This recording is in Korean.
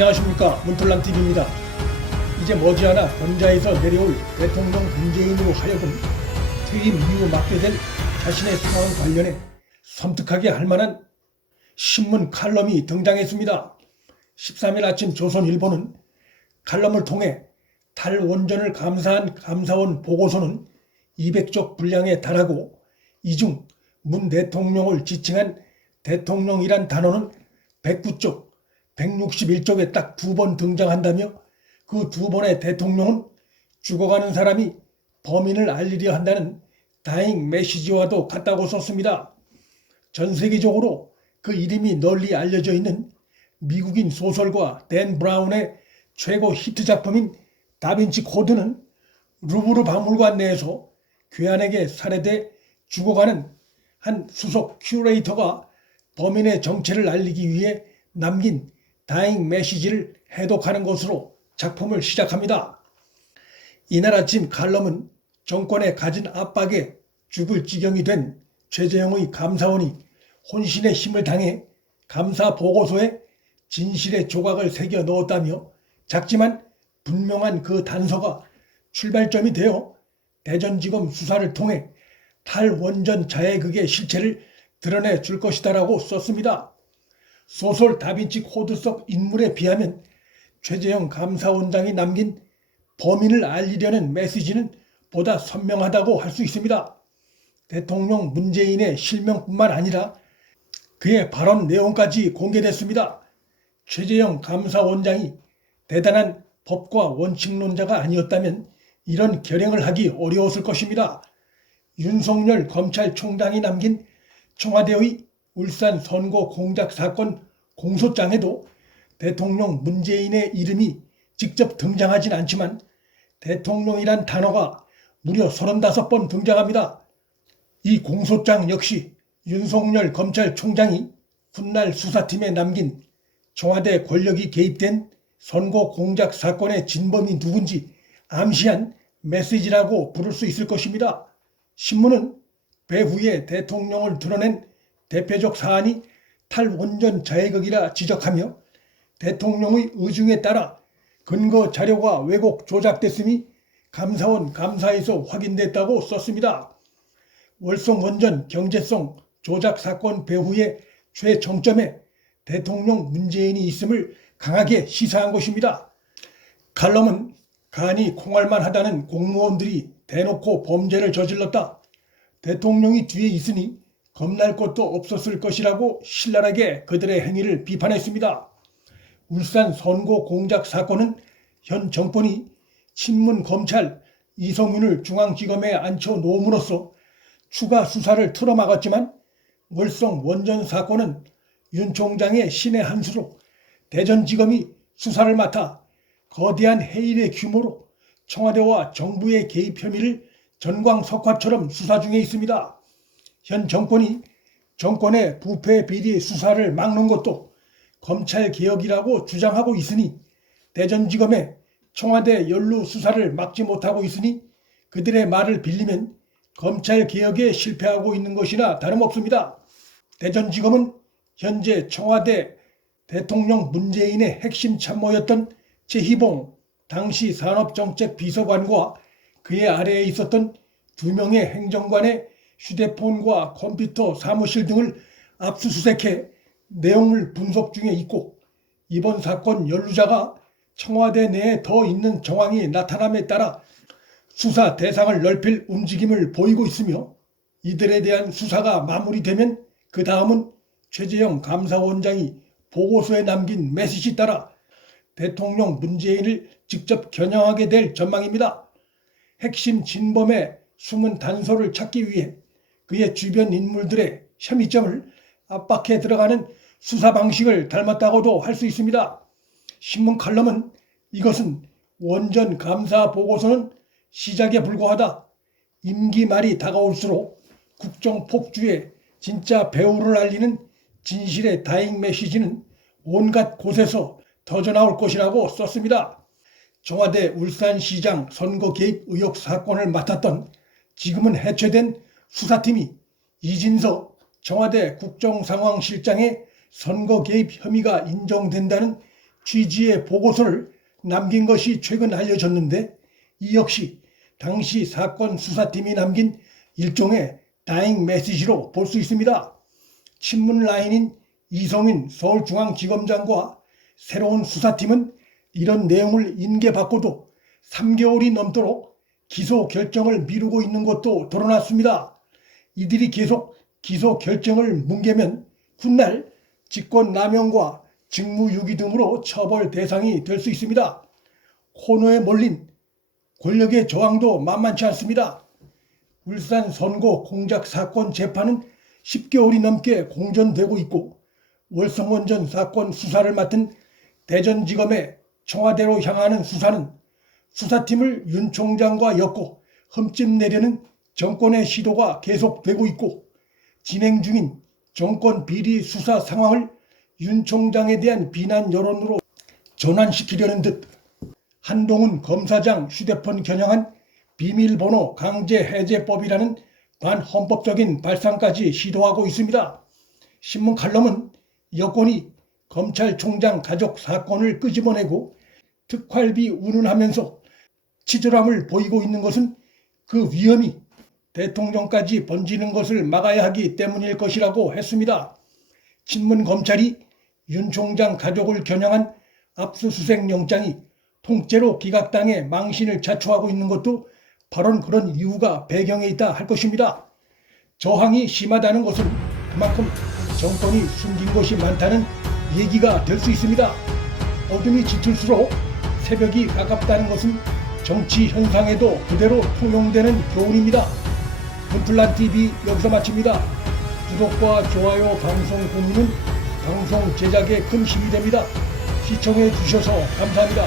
안녕하십니까, 문틀남TV입니다. 이제 머지않아 권좌에서 내려올 대통령 문재인으로 하여금 퇴임 이후 맡게 될 자신의 상황 관련해 섬뜩하게 할 만한 신문 칼럼이 등장했습니다. 13일 아침 조선일보는 칼럼을 통해 탈원전을 감사한 감사원 보고서는 200쪽 분량에 달하고 이 중 문 대통령을 지칭한 대통령이란 단어는 109쪽, 161쪽에 딱 2번 등장한다며 그 2번의 대통령은 죽어가는 사람이 범인을 알리려 한다는 다잉 메시지와도 같다고 썼습니다. 전 세계적으로 그 이름이 널리 알려져 있는 미국인 소설가 댄 브라운의 최고 히트 작품인 다빈치 코드는 루브르 박물관 내에서 괴한에게 살해돼 죽어가는 한 수석 큐레이터가 범인의 정체를 알리기 위해 남긴 다잉 메시지를 해독하는 것으로 작품을 시작합니다. 이날 아침 칼럼은 정권에 가진 압박에 죽을 지경이 된 최재형의 감사원이 혼신의 힘을 당해 감사 보고서에 진실의 조각을 새겨 넣었다며 작지만 분명한 그 단서가 출발점이 되어 대전지검 수사를 통해 탈원전 자해극의 실체를 드러내 줄 것이다라고 썼습니다. 소설 다빈치 코드 속 인물에 비하면 최재형 감사원장이 남긴 범인을 알리려는 메시지는 보다 선명하다고 할 수 있습니다. 대통령 문재인의 실명뿐만 아니라 그의 발언 내용까지 공개됐습니다. 최재형 감사원장이 대단한 법과 원칙론자가 아니었다면 이런 결행을 하기 어려웠을 것입니다. 윤석열 검찰총장이 남긴 청와대의 울산 선거 공작 사건 공소장에도 대통령 문재인의 이름이 직접 등장하진 않지만 대통령이란 단어가 무려 35번 등장합니다. 이 공소장 역시 윤석열 검찰총장이 훗날 수사팀에 남긴 청와대 권력이 개입된 선거 공작 사건의 진범이 누군지 암시한 메시지라고 부를 수 있을 것입니다. 신문은 배후에 대통령을 드러낸 대표적 사안이 탈원전 자해극이라 지적하며 대통령의 의중에 따라 근거 자료가 왜곡 조작됐음이 감사원 감사에서 확인됐다고 썼습니다. 월성원전 경제성 조작 사건 배후의 최정점에 대통령 문재인이 있음을 강하게 시사한 것입니다. 칼럼은 간이 콩알만 하다는 공무원들이 대놓고 범죄를 저질렀다. 대통령이 뒤에 있으니 겁날 것도 없었을 것이라고 신랄하게 그들의 행위를 비판했습니다. 울산 선거 공작 사건은 현 정권이 친문 검찰 이성윤을 중앙지검에 앉혀 놓음으로써 추가 수사를 틀어막았지만 월성 원전 사건은 윤 총장의 신의 한 수로 대전지검이 수사를 맡아 거대한 해일의 규모로 청와대와 정부의 개입 혐의를 전광석화처럼 수사 중에 있습니다. 현 정권이 정권의 부패 비리 수사를 막는 것도 검찰개혁이라고 주장하고 있으니 대전지검에 청와대 연루 수사를 막지 못하고 있으니 그들의 말을 빌리면 검찰개혁에 실패하고 있는 것이나 다름없습니다. 대전지검은 현재 청와대 대통령 문재인의 핵심 참모였던 최희봉 당시 산업정책비서관과 그의 아래에 있었던 2명의 행정관의 휴대폰과 컴퓨터 사무실 등을 압수수색해 내용을 분석 중에 있고 이번 사건 연루자가 청와대 내에 더 있는 정황이 나타남에 따라 수사 대상을 넓힐 움직임을 보이고 있으며 이들에 대한 수사가 마무리되면 그 다음은 최재형 감사원장이 보고서에 남긴 메시지에 따라 대통령 문재인을 직접 겨냥하게 될 전망입니다. 핵심 진범의 숨은 단서를 찾기 위해 그의 주변 인물들의 혐의점을 압박해 들어가는 수사 방식을 닮았다고도 할 수 있습니다. 신문 칼럼은 이것은 원전 감사 보고서는 시작에 불과하다. 임기 말이 다가올수록 국정 폭주의 진짜 배후를 알리는 진실의 다잉 메시지는 온갖 곳에서 터져나올 것이라고 썼습니다. 청와대 울산시장 선거 개입 의혹 사건을 맡았던 지금은 해체된 수사팀이 이진석 청와대 국정상황실장의 선거 개입 혐의가 인정된다는 취지의 보고서를 남긴 것이 최근 알려졌는데, 이 역시 당시 사건 수사팀이 남긴 일종의 다잉 메시지로 볼 수 있습니다. 친문 라인인 이성인 서울중앙지검장과 새로운 수사팀은 이런 내용을 인계받고도 3개월이 넘도록 기소 결정을 미루고 있는 것도 드러났습니다. 이들이 계속 기소 결정을 뭉개면 훗날 직권남용과 직무유기 등으로 처벌 대상이 될 수 있습니다. 코너에 몰린 권력의 저항도 만만치 않습니다. 울산 선고 공작 사건 재판은 10개월이 넘게 공전되고 있고, 월성원전 사건 수사를 맡은 대전지검의 청와대로 향하는 수사는 수사팀을 윤 총장과 엮고 흠집내려는 정권의 시도가 계속되고 있고, 진행 중인 정권 비리 수사 상황을 윤 총장에 대한 비난 여론으로 전환시키려는 듯 한동훈 검사장 휴대폰 겨냥한 비밀번호 강제 해제법이라는 반헌법적인 발상까지 시도하고 있습니다. 신문 칼럼은 여권이 검찰총장 가족 사건을 끄집어내고 특활비 운운하면서 치졸함을 보이고 있는 것은 그 위험이 대통령까지 번지는 것을 막아야 하기 때문일 것이라고 했습니다. 친문 검찰이 윤 총장 가족을 겨냥한 압수수색 영장이 통째로 기각당해 망신을 자초하고 있는 것도 바로 그런 이유가 배경에 있다 할 것입니다. 저항이 심하다는 것은 그만큼 정권이 숨긴 것이 많다는 얘기가 될 수 있습니다. 어둠이 짙을수록 새벽이 가깝다는 것은 정치 현상에도 그대로 통용되는 교훈입니다. 문틀란TV 여기서 마칩니다. 구독과 좋아요, 방송 공유는 방송 제작에 큰 힘이 됩니다. 시청해 주셔서 감사합니다.